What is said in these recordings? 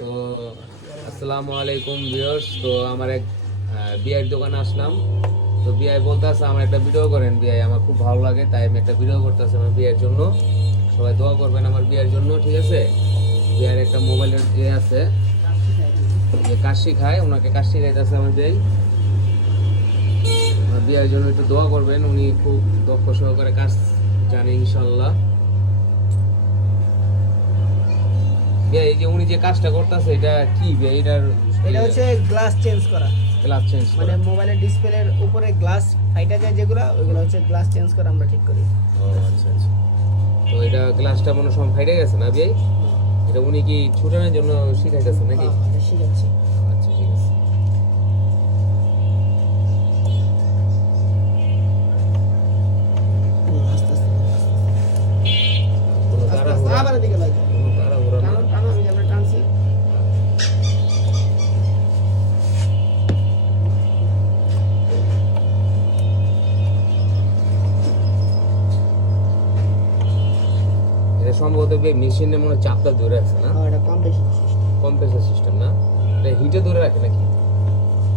তো আসসালামু আলাইকুম ভিউয়ার্স। তো আমার এক বিআইয়ের দোকানে আসলাম। তো বিআই বলতেছে আমার একটা ভিডিও করেন বিআই, আমার খুব ভালো লাগে তাই আমি একটা ভিডিও করতেছি আমার বিআইয়ের জন্য। সবাই দোয়া করবেন আমার বিআইয়ের জন্য, ঠিক আছে? বিআইয়ের একটা মোবাইলের আছে, যে কাজ শিখায়, ওনাকে কাজ শিখাইতেছে আমার বিআই। আমার বিআইয়ের জন্য একটু দোয়া করবেন, উনি খুব দক্ষ সহকারে কাজ জানে ইনশাল্লাহ। এই যে উনি যে কাজটা করতেছে এটা কি এটা হচ্ছে গ্লাস চেঞ্জ করা, গ্লাস চেঞ্জ মানে মোবাইলের ডিসপ্লের উপরে গ্লাস ফাইটা যায় যেগুলো, ওইগুলো হচ্ছে গ্লাস চেঞ্জ করে আমরা ঠিক করি। ও আচ্ছা আচ্ছা। তো এটা গ্লাসটা মনে সময় ফাইটে গেছে না ভাই? এটা উনি কি ছুটানোর জন্য শিখাইতেছে নাকি? এটা শিখাচ্ছি। আচ্ছা ঠিক আছে। আস্তে আস্তে কোনো আস্তে আস্তে আবার এদিকে লাগবে। কোনো তাড়াহুড়া না। টানো টানো, আমি যেমন টানছি। এটা সম্ভবত মেশিনে মনে হয় চাপটা ধরে আছে না? এটা কম্প্রেশন সিস্টেম। কম্প্রেসার সিস্টেম না? এটা হিটে ধরে রাখে নাকি?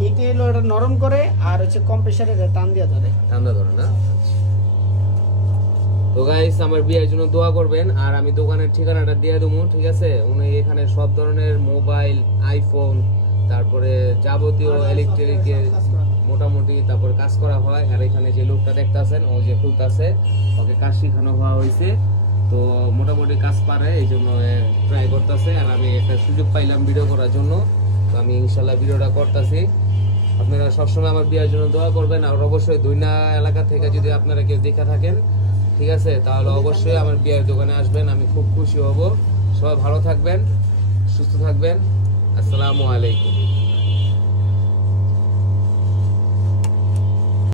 এইটা হলো এটা নরম করে, আর হচ্ছে কম্প্রেসারে টান দিয়ে ধরে। ঠান্ডা ধরে না? আচ্ছা। তো গাইস আমার বিয়ের জন্য দোয়া করবেন, আর আমি দোকানের ঠিকানাটা দিয়ে দেবো, ঠিক আছে? উনি এখানে সব ধরনের মোবাইল, আইফোন, তারপরে যাবতীয় ইলেকট্রিকের মোটামুটি তারপর কাজ করা হয়। আর এখানে যে লোকটা দেখতেছেন ও যে খুলতেছে, ওকে কাজ শেখানো হওয়া হয়েছে। তো মোটামুটি কাজ পারে, এই জন্য ট্রাই করতেছে। আর আমি একটা সুযোগ পাইলাম ভিডিও করার জন্য, তো আমি ইনশাল্লাহ ভিডিওটা করতেছি। আপনারা সবসময় আমার বিয়ের জন্য দোয়া করবেন। আর অবশ্যই দুইনা এলাকা থেকে যদি আপনারা কেউ দেখে থাকেন, ঠিক আছে, তাহলে অবশ্যই আমার বিয়ের দোকানে আসবেন, আমি খুব খুশি হব। সবাই ভালো থাকবেন, সুস্থ থাকবেন। আসসালামু আলাইকুম।